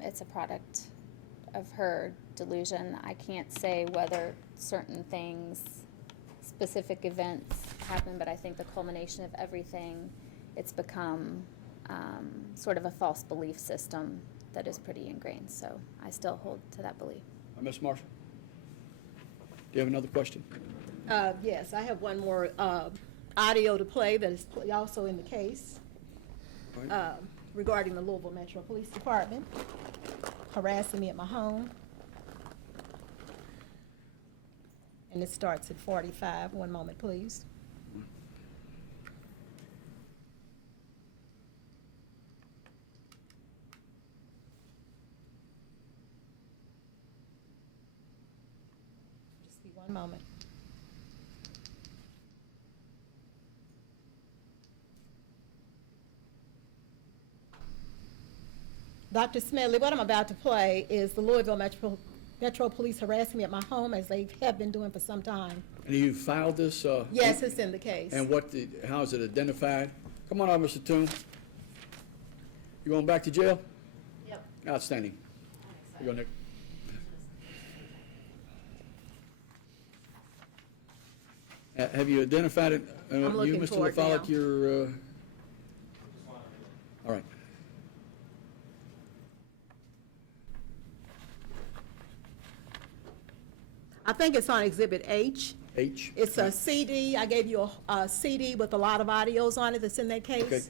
it's a product of her delusion. I can't say whether certain things, specific events happen, but I think the culmination of everything, it's become sort of a false belief system that is pretty ingrained. So I still hold to that belief. Ms. Marshall? Do you have another question? Yes, I have one more audio to play that is also in the case regarding the Louisville Metro Police Department harassing me at my home. And it starts at 45. One moment, please. Just be one moment. Dr. Smedley, what I'm about to play is the Louisville Metro Police harassing me at my home, as they have been doing for some time. And you filed this? Yes, it's in the case. And how is it identified? Come on out, Mr. Toon. You going back to jail? Yep. Outstanding. You go, Nick. Have you identified it? I'm looking you, Mr. for it LaFollette, now. you're, all right. I think it's on Exhibit H. H? It's a CD. I gave you a CD with a lot of audios on it that's in that case. Okay.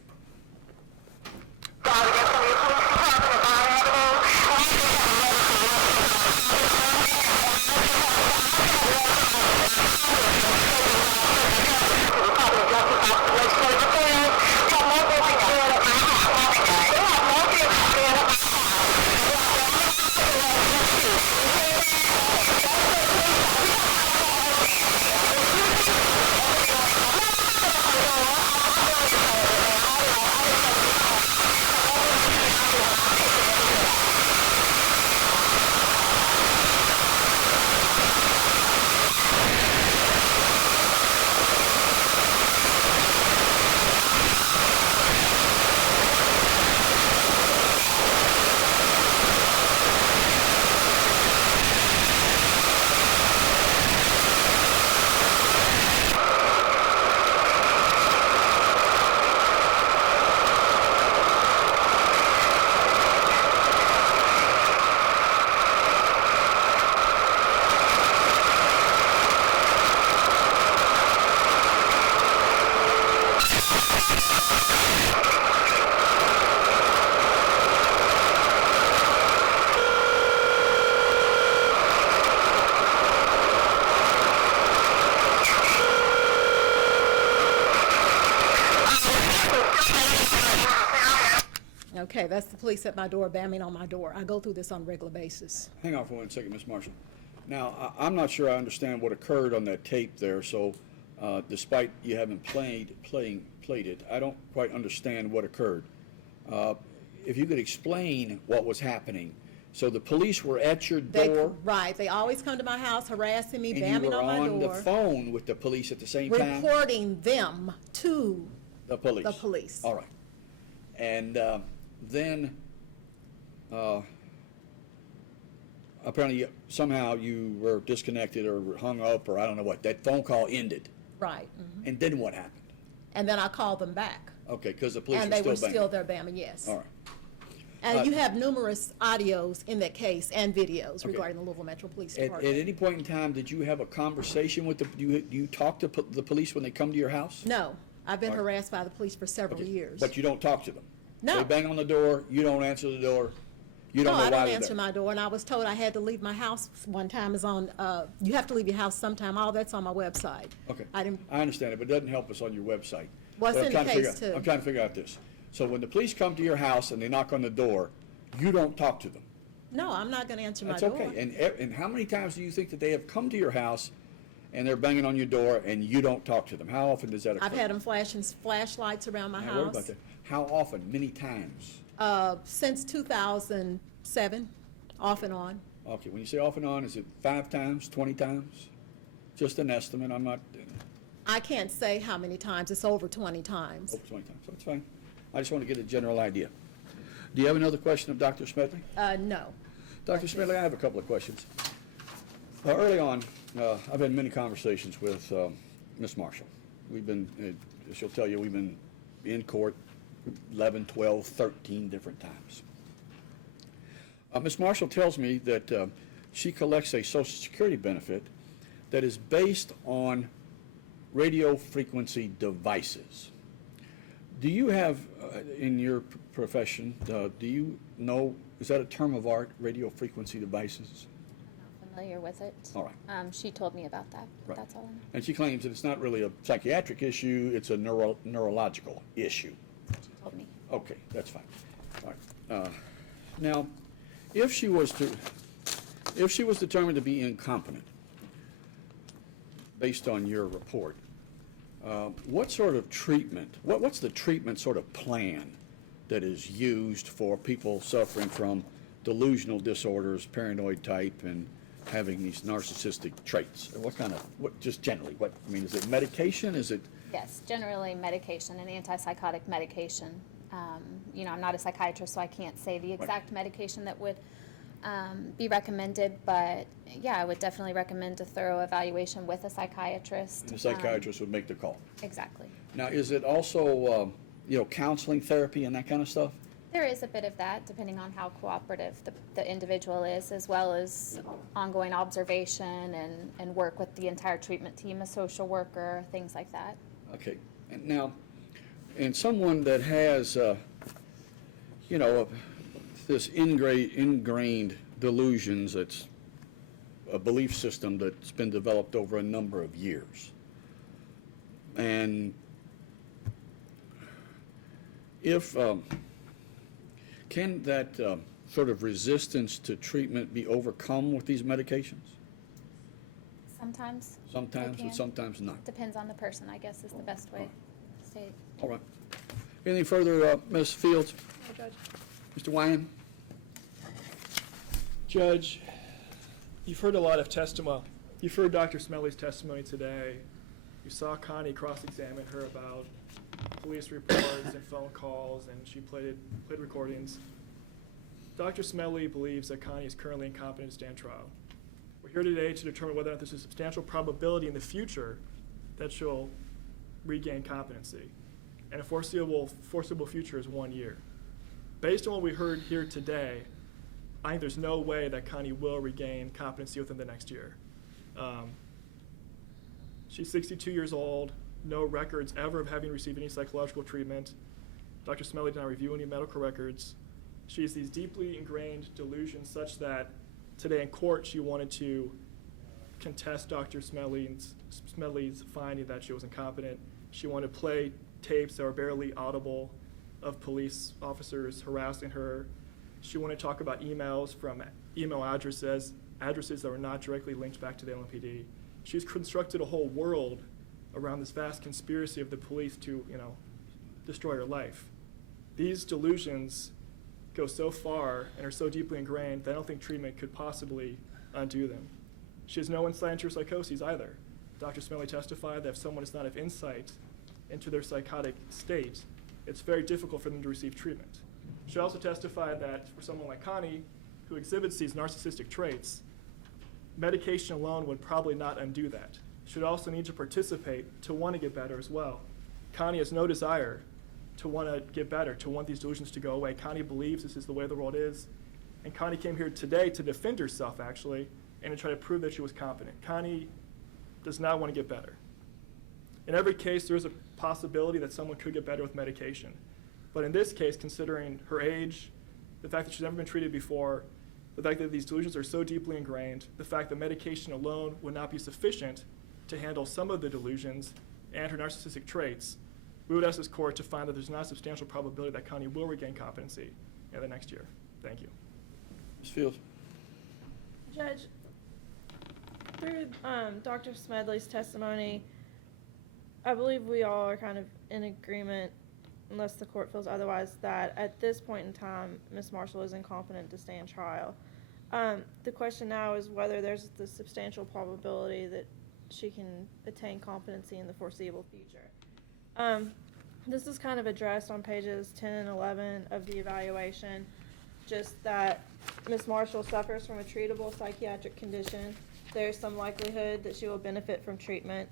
Okay, that's the police at my door, banging on my door. I go through this on a regular basis. Hang on for 1 second, Ms. Marshall. Now, I'm not sure I understand what occurred on that tape there, so despite you having played it, I don't quite understand what occurred. If you could explain what was happening. So the police were at your door, Right, they always come to my house harassing me, and you banging were on my on the door, phone with the police at the same time? reporting them to The police? the police. All right. And then apparently somehow you were disconnected or hung up, or I don't know what. That phone call ended. Right. And then what happened? And then I called them back. Okay, because the police And were they still were banging. still there banging, yes. All right. And you have numerous audios in that case and videos Okay. regarding the Louisville Metro Police At Department. any point in time, did you have a conversation with do you talk to the police when they come to your house? No, I've been All right. harassed by the police for several Okay. years. But you don't talk to them? No. They bang on the door, you don't answer the door, you don't No, know I why don't they're answer there. my door, and I was told I had to leave my house one time. Is on, you have to leave your house sometime. All that's on my website. Okay, I didn't, I understand it, but it doesn't help us on your website. Well, it's But I'm in the trying to figure case, out- too. I'm trying to figure out this. So when the police come to your house and they knock on the door, you don't talk to them? no, I'm not gonna answer my That's door. okay. And how many times do you think that they have come to your house and they're banging on your door and you don't talk to them? How often does that occur? I've had them flashing flashlights around my I'm not worried about house, that. How often? Many times? since 2007, off and on. Okay, when you say off and on, is it 5 times, 20 times? Just an estimate, I'm not, I can't say how many times. It's over 20 times. over 20 times, so it's fine. I just want to get a general idea. Do you have another question of Dr. Smedley? No. Dr. Smedley, I have a couple of questions. Early on, I've had many conversations with Ms. Marshall. We've been, she'll tell you, we've been in court 11, 12, 13 different times. Ms. Marshall tells me that she collects a Social Security benefit that is based on radio frequency devices. Do you have, in your profession, do you know, is that a term of art, radio frequency devices? I'm not familiar with it. All right. She told me about that, but Right. that's all I know. And she claims that it's not really a psychiatric issue, it's a neurological issue. She told me. Okay, that's fine. All right. Now, if she was determined to be incompetent, based on your report, what sort of treatment, what's the treatment sort of plan that is used for people suffering from delusional disorders, paranoid type, and having these narcissistic traits? What kind of, just generally, I mean, is it medication, is it? Yes, generally medication, an antipsychotic medication. I'm not a psychiatrist, so I can't say the exact medication that would be recommended, but yeah, I would definitely recommend a thorough evaluation with a psychiatrist. The psychiatrist would make the call. Exactly. Now, is it also, counseling, therapy, and that kind of stuff? There is a bit of that, depending on how cooperative the individual is, as well as ongoing observation and work with the entire treatment team, a social worker, things like that. Okay. And now, and someone that has, this ingrained delusions, that's a belief system that's been developed over a number of years. And if, can that sort of resistance to treatment be overcome with these medications? Sometimes. they Sometimes, can. and sometimes not. Depends on the person, I guess, is the best way to say it. All right. Anything further, Ms. Fields? No, Judge. Mr. Wyan? Judge, you've heard a lot of testimony. You've heard Dr. Smedley's testimony today. You saw Connie cross-examine her about police reports and phone calls, and she played recordings. Dr. Smedley believes that Connie is currently incompetent to stand trial. We're here today to determine whether or not there's a substantial probability in the future that she'll regain competency. And a foreseeable future is 1 year. Based on what we heard here today, I think there's no way that Connie will regain competency within the next year. She's 62 years old, no records ever of having received any psychological treatment. Dr. Smedley did not review any medical records. She has these deeply ingrained delusions such that today in court she wanted to contest Dr. Smedley's finding that she was incompetent. She wanted to play tapes that were barely audible. of police officers harassing her. She wanted to talk about emails from email addresses that were not directly linked back to the l.m.p.d. She's constructed a whole world around this vast conspiracy of the police to, destroy her life. These delusions go so far and are so deeply ingrained that I don't think treatment could possibly undo them. She has no insight into her psychoses either. Dr. Smelly testified that if someone does not have insight into their psychotic state, it's very difficult for them to receive treatment. She also testified that for someone like Connie, who exhibits these narcissistic traits, medication alone would probably not undo that. She would also need to participate to want to get better as well. Connie has no desire to want to get better, to want these delusions to go away. Connie believes this is the way the world is. And Connie came here today to defend herself, actually, and to try to prove that she was competent. Connie does not want to get better. In every case, there is a possibility that someone could get better with medication. But in this case, considering her age, the fact that she's never been treated before, the fact that these delusions are so deeply ingrained, the fact that medication alone would not be sufficient to handle some of the delusions and her narcissistic traits, we would ask this court to find that there's not a substantial probability that Connie will regain competency in the next year. Thank you. Ms. Fields? Judge, through Dr. Smedley's testimony, I believe we all are kind of in agreement, unless the court feels otherwise, that at this point in time, Ms. Marshall is incompetent to stand trial. The question now is whether there's the substantial probability that she can attain competency in the foreseeable future. This is kind of addressed on pages 10 and 11 of the evaluation, just that Ms. Marshall suffers from a treatable psychiatric condition. There's some likelihood that she will benefit from treatment.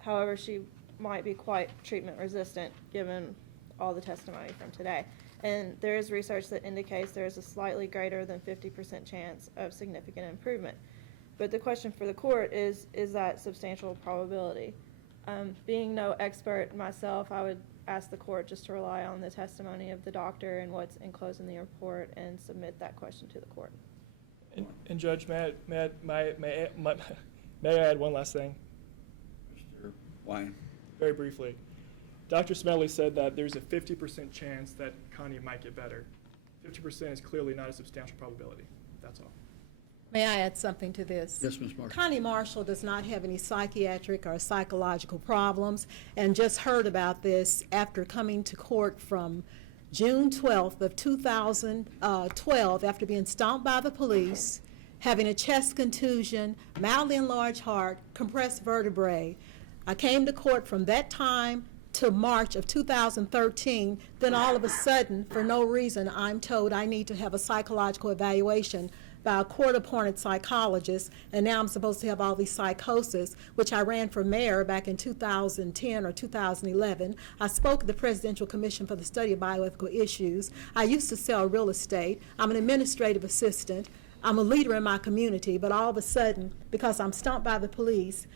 However, she might be quite treatment resistant given all the testimony from today. And there is research that indicates there is a slightly greater than 50% chance of significant improvement. But the question for the court is that substantial probability? Being no expert myself, I would ask the court just to rely on the testimony of the doctor and what's enclosed in the report and submit that question to the court. And Judge, may I add one last thing? Mr. Wyan? Very briefly. Dr. Smedley said that there's a 50% chance that Connie might get better. 50% is clearly not a substantial probability. That's all. May I add something to this? Yes, Ms. Marshall. Connie Marshall does not have any psychiatric or psychological problems, and just heard about this after coming to court from June 12th of 2012 after being stomped by the police, having a chest contusion, mildly enlarged heart, compressed vertebrae. I came to court from that time to March of 2013. Then all of a sudden, for no reason, I'm told I need to have a psychological evaluation by a court-appointed psychologist, and now I'm supposed to have all these psychosis, which I ran for mayor back in 2010 or 2011. I spoke at the Presidential Commission for the Study of Bioethical Issues. I used to sell real estate. I'm an administrative assistant. I'm a leader in my community, but all of a sudden, because I'm stomped by the police,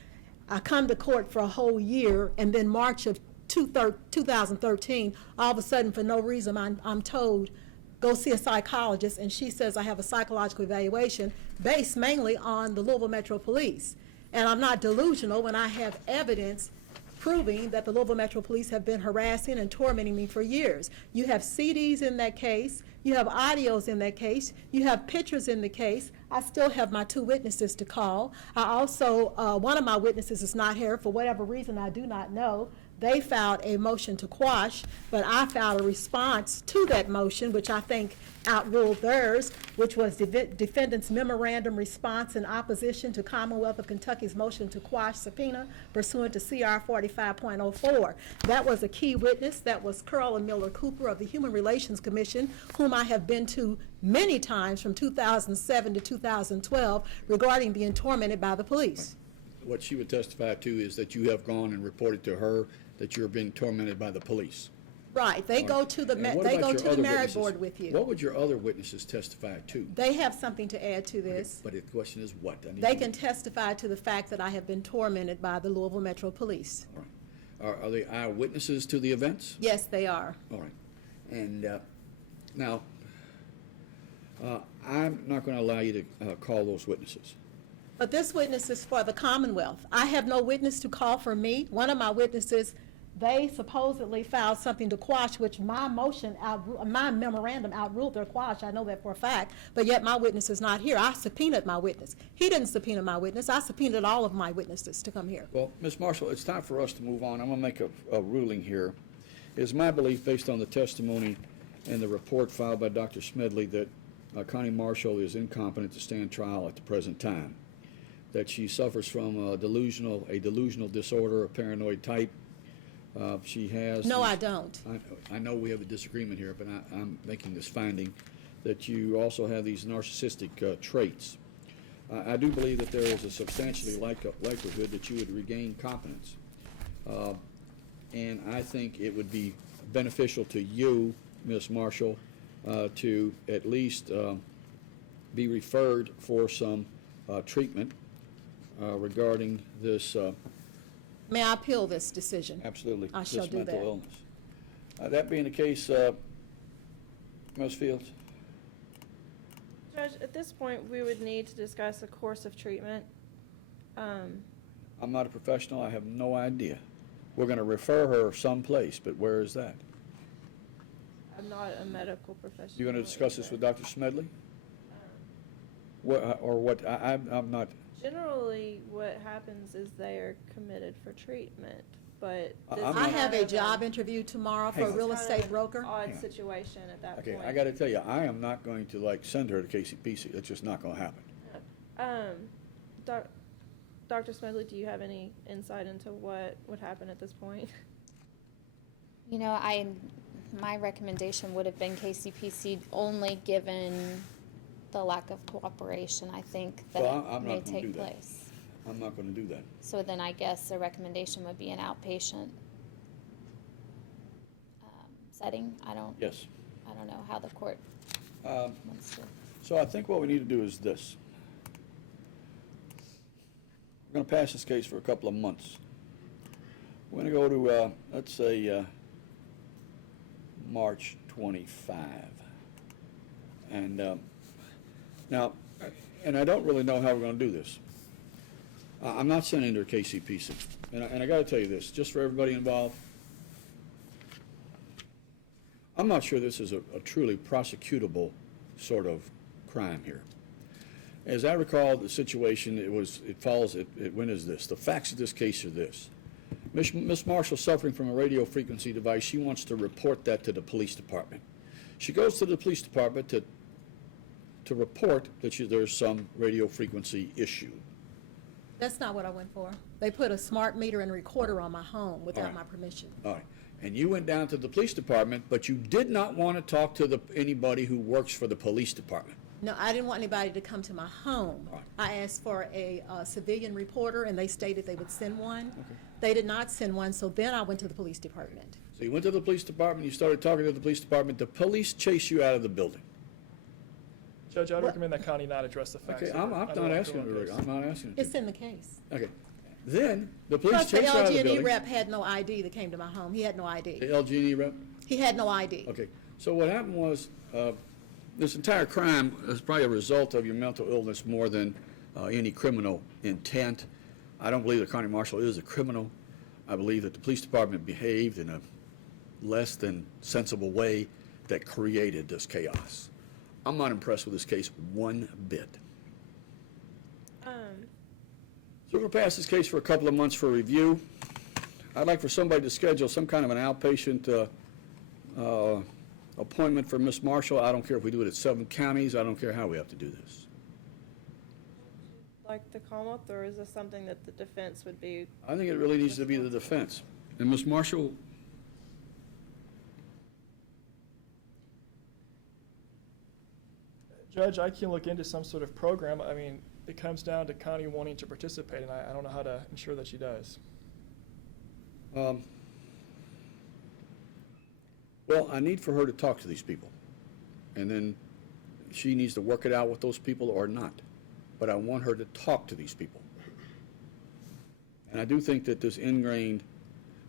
I come to court for a whole year, and then March of 2013, all of a sudden, for no reason, I'm told, go see a psychologist, and she says I have a psychological evaluation based mainly on the Louisville Metro Police. And I'm not delusional when I have evidence proving that the Louisville Metro Police have been harassing and tormenting me for years. You have CDs in that case, you have audios in that case, you have pictures in the case. I still have my 2 witnesses to call. I also, one of my witnesses is not here for whatever reason I do not know. They filed a motion to quash, but I filed a response to that motion, which I think outruled theirs, which was defendant's memorandum response in opposition to Commonwealth of Kentucky's motion to quash subpoena pursuant to CR 45.04. That was a key witness. That was Curl and Miller Cooper of the Human Relations Commission, whom I have been to many times from 2007 to 2012 regarding being tormented by the police. What she would testify to is that you have gone and reported to her that you're being tormented by the police. Right. They go to the And what they about go your to the other merit witnesses? board with you. What would your other witnesses testify to? They have something to add to this. But the question is what? I need They to- can testify to the fact that I have been tormented by the Louisville Metro Police. All right. Are they eyewitnesses to the events? Yes, they are. All right. And now, I'm not going to allow you to call those witnesses. But this witness is for the Commonwealth. I have no witness to call for me. One of my witnesses they supposedly filed something to quash, which my my memorandum outruled their quash. I know that for a fact, but yet my witness is not here. I subpoenaed my witness. He didn't subpoena my witness. I subpoenaed all of my witnesses to come here. Well, Ms. Marshall, it's time for us to move on. I'm going to make a ruling here. It is my belief, based on the testimony and the report filed by Dr. Smedley, that Connie Marshall is incompetent to stand trial at the present time, that she suffers from a delusional disorder, a paranoid type. She has... No, I don't. I know we have a disagreement here, but I'm making this finding that you also have these narcissistic traits. I do believe that there is a substantially likelihood that you would regain competence. And I think it would be beneficial to you, Ms. Marshall, to at least be referred for some treatment regarding this... May I appeal this decision? Absolutely. I shall this do mental that. illness. That being the case, Ms. Fields? Judge, at this point, we would need to discuss a course of treatment. I'm not a professional. I have no idea. We're going to refer her someplace, but where is that? I'm not a medical professional. You're going to discuss this with Dr. Smedley? What, or what? I'm not... Generally, what happens is they are committed for treatment, but this I'm is I have kind a of job interview tomorrow for a Hang on. real kind of estate an broker. Odd Hang on. situation at that Okay, point. I got to tell you, I am not going to, like, send her to KCPC. That's just not going to happen. Dr. Smedley, do you have any insight into what would happen at this point? You know, my recommendation would have been KCPC, only given the lack of cooperation, I think, that Well, I'm may not gonna do take that. place. I'm not going to do that. So then I guess the recommendation would be an outpatient setting. Yes. I don't know how the court wants to. So I think what we need to do is this. We're going to pass this case for a couple of months. We're going to go to, let's say, March 25. And now, and I don't really know how we're going to do this. I'm not sending her to KCPC. And I got to tell you this, just for everybody involved, I'm not sure this is a truly prosecutable sort of crime here. As I recall the situation, when is this? The facts of this case are this. Miss Marshall suffering from a radio frequency device. She wants to report that to the police department. She goes to the police department to report that there's some radio frequency issue. That's not what I went for. They put a smart meter and recorder on my home without All right. my permission. All right. And you went down to the police department, but you did not want to talk to anybody who works for the police department. No, I didn't want anybody to come to my home. Right. I asked for a civilian reporter, and they stated they would send one. Okay. They did not send one, so then I went to the police department. So you went to the police department, you started talking to the police department, the police chased you out of the building. Judge, I'd What- recommend that Connie not address the facts. Okay, of I'm her not underlying asking criminal her, case. I'm not asking her It's to. in the case. Okay. Then, the police Plus, the chased you out of the LG&E building. rep had no ID that came to my home. He had no ID. The LG&E rep? He had no ID. Okay. So what happened was, this entire crime is probably a result of your mental illness more than any criminal intent. I don't believe that Connie Marshall is a criminal. I believe that the police department behaved in a less than sensible way that created this chaos. I'm not impressed with this case one bit. So we're going to pass this case for a couple of months for review. I'd like for somebody to schedule some kind of an outpatient appointment for Ms. Marshall. I don't care if we do it at 7 counties. I don't care how we have to do this. Like to come up, or is this something that the defense would be? I think it really needs to be the defense. And Ms. Marshall, Judge, I can look into some sort of program. I mean, it comes down to Connie wanting to participate, and I don't know how to ensure that she does. well, I need for her to talk to these people. And then she needs to work it out with those people or not. But I want her to talk to these people. And I do think that this ingrained,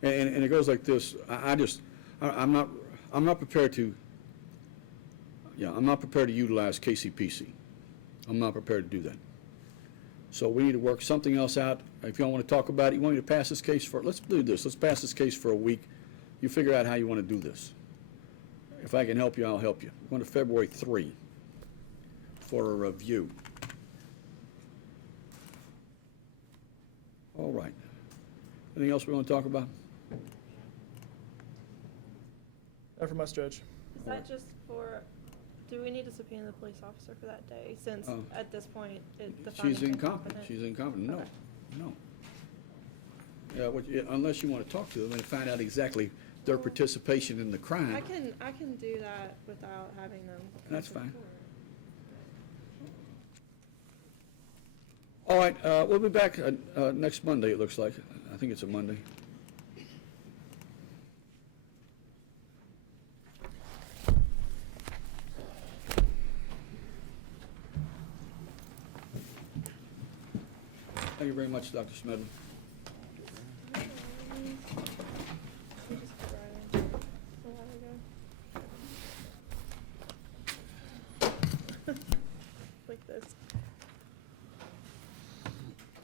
and it goes like this, I'm not prepared to, I'm not prepared to utilize KCPC. I'm not prepared to do that. So we need to work something else out. If y'all want to talk about it, you want me to pass this case for, let's do this. Let's pass this case for a week. You figure out how you want to do this. If I can help you, I'll help you. We're going to February 3 for a review. All right. Anything else we want to talk about? Not from us, Judge. Is that just for, do we need to subpoena the police officer for that day, since Oh. at this point, the She's finding's incompetent. She's incompetent. No, Okay. no. Yeah, unless you want to talk to them and find out exactly their participation in the crime. I can do that without having them. come That's to fine. court. All right, we'll be back next Monday, it looks like. I think it's a Monday. Thank you very much, Dr. Smedley.